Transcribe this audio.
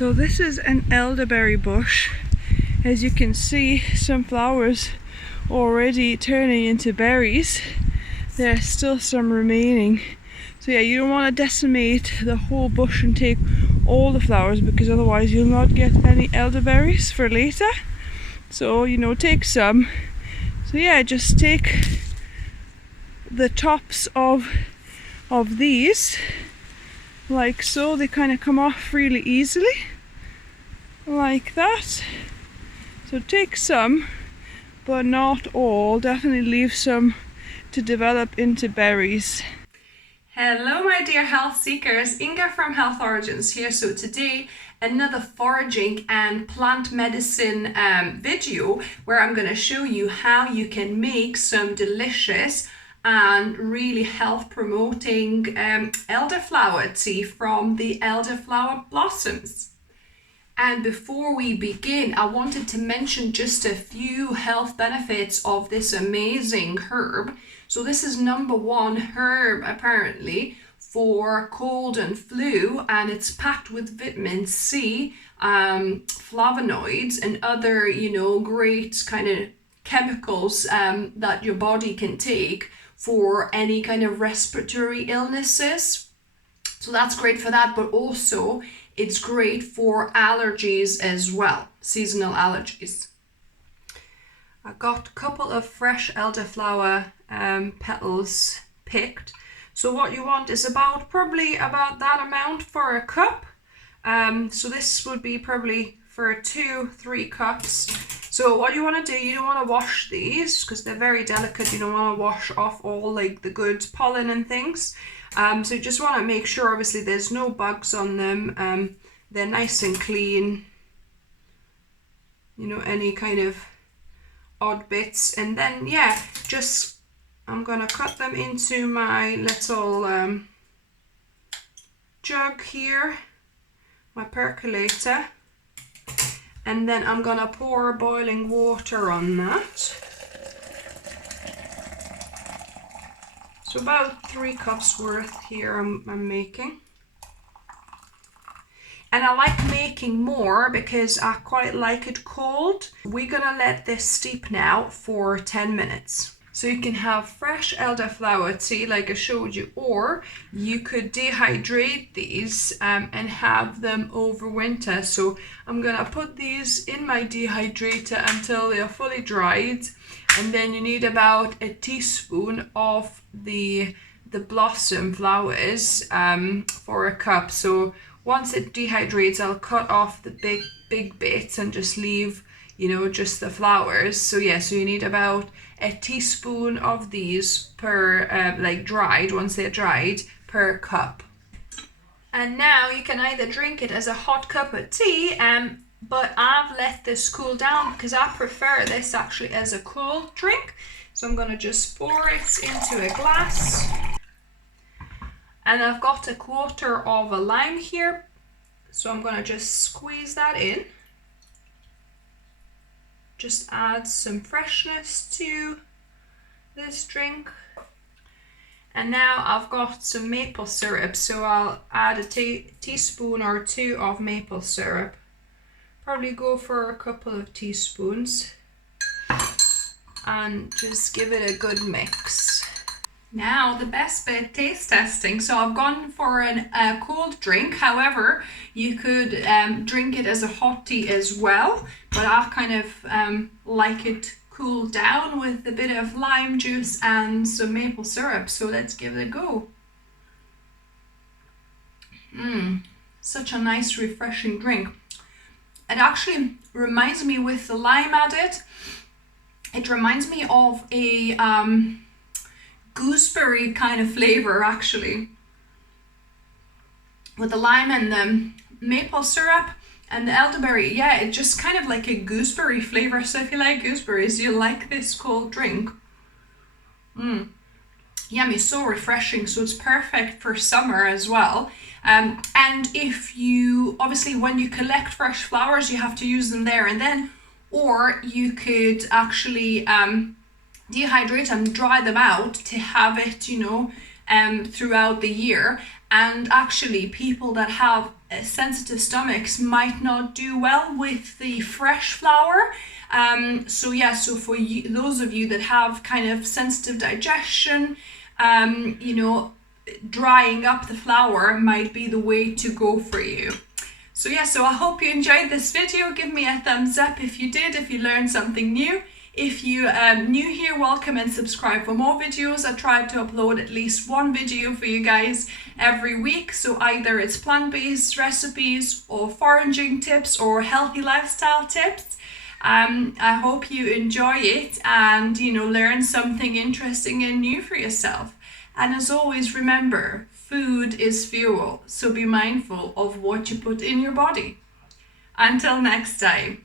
So this is an elderberry bush. As you can see, some flowers already turning into berries. There's still some remaining. So yeah, you don't want to decimate the whole bush and take all the flowers, because otherwise you'll not get any elderberries for later. So, you know, take some. So yeah, just take the tops of these, like so. They kind of come off really easily, like that. So take some, but not all. Definitely leave some to develop into berries. Hello my dear health seekers, Inga from Health Origins here. So today another foraging and plant medicine video where I'm going to show you how you can make some delicious and really health promoting elderflower tea from the elderflower blossoms. And before we begin, I wanted to mention just a few health benefits of this amazing herb. So this is #1 herb apparently for cold and flu, and it's packed with vitamin C, flavonoids and other, you know, great kind of chemicals that your body can take for any kind of respiratory illnesses. So that's great for that, but also it's great for allergies as well, seasonal allergies. I got a couple of fresh elderflower petals picked. So what you want is probably about that amount for a cup. So this would be probably for 2-3 cups. So what you want to do, you don't want to wash these because they're very delicate. You don't want to wash off all like the good pollen and things. So you just want to make sure obviously there's no bugs on them. They're nice and clean. You know, any kind of odd bits. And then yeah, just I'm gonna cut them into my little jug here, my percolator, and then I'm gonna pour boiling water on that. So about 3 cups worth here I'm making. And I like making more because I quite like it cold. We're gonna let this steep now for 10 minutes. So you can have fresh elderflower tea like I showed you, or you could dehydrate these and have them over winter. So I'm gonna put these in my dehydrator until they are fully dried, and then you need about a teaspoon of the blossom flowers for a cup. So once it dehydrates, I'll cut off the big bits and just leave, you know, just the flowers. So yeah, so you need about a teaspoon of these per, like dried, once they're dried, per cup. And now you can either drink it as a hot cup of tea, but I've let this cool down because I prefer this actually as a cold drink. So I'm gonna just pour it into a glass. And I've got 1/4 of a lime here. So I'm gonna just squeeze that in. Just add some freshness to this drink. And now I've got some maple syrup, so I'll add a teaspoon or 2 of maple syrup. Probably go for a couple of teaspoons and just give it a good mix. Now the best bit, taste testing. So I've gone for a cold drink. However, you could drink it as a hot tea as well, but I kind of like it cooled down with a bit of lime juice and some maple syrup. So let's give it a go. Such a nice refreshing drink. It actually reminds me, with the lime added, it reminds me of a gooseberry kind of flavor actually, with the lime and the maple syrup and the elderberry. Yeah, it's just kind of like a gooseberry flavor. So if you like gooseberries, you'll like this cold drink. Yummy, so refreshing. So it's perfect for summer as well. And if you, obviously when you collect fresh flowers, you have to use them there and then, or you could actually dehydrate and dry them out to have it, you know, throughout the year. And actually, people that have sensitive stomachs might not do well with the fresh flower. So for you, those of you that have kind of sensitive digestion, drying up the flower might be the way to go for you. So I hope you enjoyed this video. Give me a thumbs up if you did, if you learned something new. If you new here, welcome and subscribe for more videos. I try to upload at least one video for you guys every week. So either it's plant-based recipes or foraging tips or healthy lifestyle tips. I hope you enjoy it and learn something interesting and new for yourself. And as always, remember, food is fuel. So be mindful of what you put in your body. Until next time.